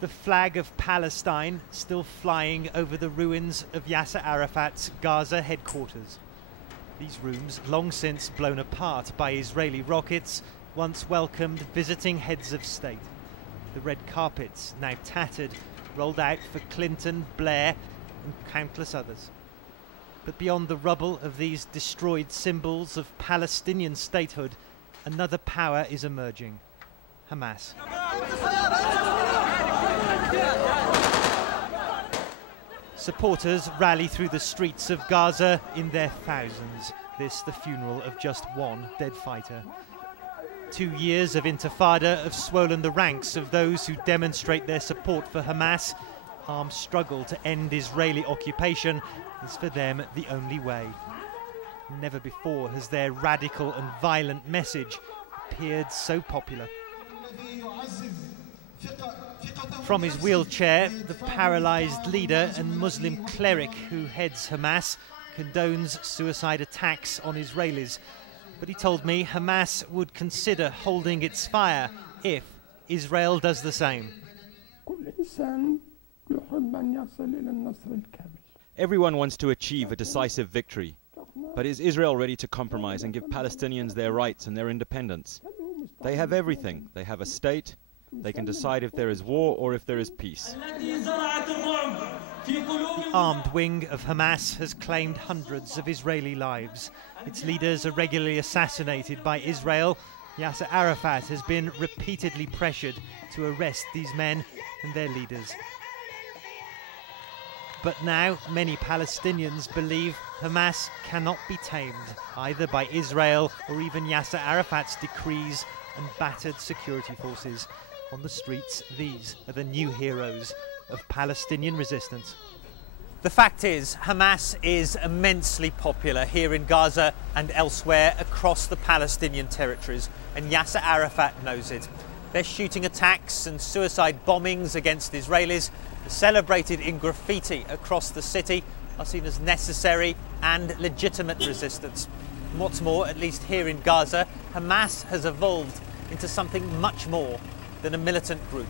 The flag of Palestine still flying over the ruins of Yasser Arafat's Gaza headquarters. These rooms, long since blown apart by Israeli rockets, once welcomed visiting heads of state. The red carpets, now tattered, rolled out for Clinton, Blair and countless others. But beyond the rubble of these destroyed symbols of Palestinian statehood, another power is emerging: Hamas. Supporters rally through the streets of Gaza in their thousands. This the funeral of just one dead fighter. 2 years of intifada have swollen the ranks of those who demonstrate their support for Hamas. Armed struggle to end Israeli occupation is for them the only way. Never before has their radical and violent message appeared so popular. From his wheelchair, the paralysed leader and Muslim cleric who heads Hamas condones suicide attacks on Israelis. But he told me Hamas would consider holding its fire if Israel does the same. Everyone wants to achieve a decisive victory. But is Israel ready to compromise and give Palestinians their rights and their independence? They have everything. They have a state. They can decide if there is war or if there is peace. The armed wing of Hamas has claimed hundreds of Israeli lives. Its leaders are regularly assassinated by Israel. Yasser Arafat has been repeatedly pressured to arrest these men and their leaders. But now many Palestinians believe Hamas cannot be tamed, either by Israel or even Yasser Arafat's decrees and battered security forces. On the streets, these are the new heroes of Palestinian resistance. The fact is, Hamas is immensely popular here in Gaza and elsewhere across the Palestinian territories, and Yasser Arafat knows it. Their shooting attacks and suicide bombings against Israelis, celebrated in graffiti across the city, are seen as necessary and legitimate resistance. And what's more, at least here in Gaza, Hamas has evolved into something much more than a militant group.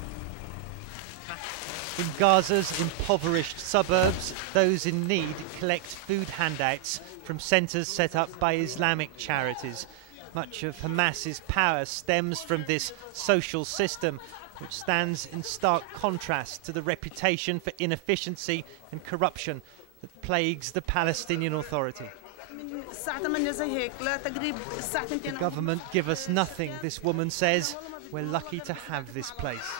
In Gaza's impoverished suburbs, those in need collect food handouts from centres set up by Islamic charities. Much of Hamas's power stems from this social system, which stands in stark contrast to the reputation for inefficiency and corruption that plagues the Palestinian Authority. The government give us nothing, this woman says. We're lucky to have this place.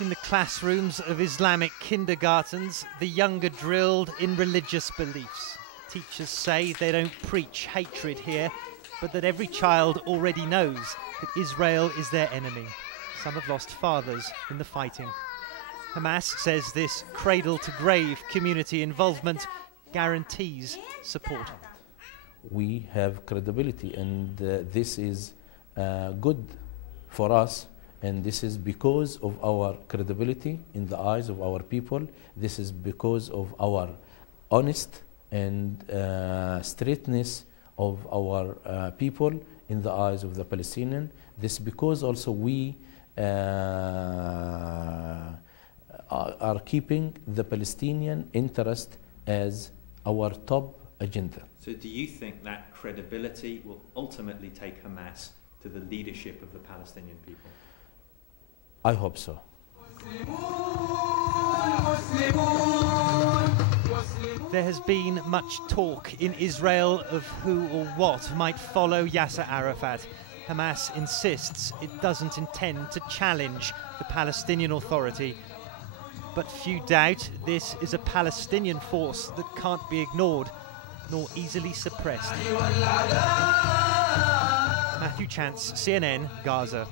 In the classrooms of Islamic kindergartens, the young are drilled in religious beliefs. Teachers say they don't preach hatred here, but that every child already knows that Israel is their enemy. Some have lost fathers in the fighting. Hamas says this cradle-to-grave community involvement guarantees support. We have credibility, and this is good for us, and this is because of our credibility in the eyes of our people. This is because of our honest and straightness of our people in the eyes of the Palestinian. This because also we are keeping the Palestinian interest as our top agenda. So do you think that credibility will ultimately take Hamas to the leadership of the Palestinian people? I hope so. There has been much talk in Israel of who or what might follow Yasser Arafat. Hamas insists it doesn't intend to challenge the Palestinian Authority. But few doubt this is a Palestinian force that can't be ignored nor easily suppressed. Matthew Chance, CNN, Gaza.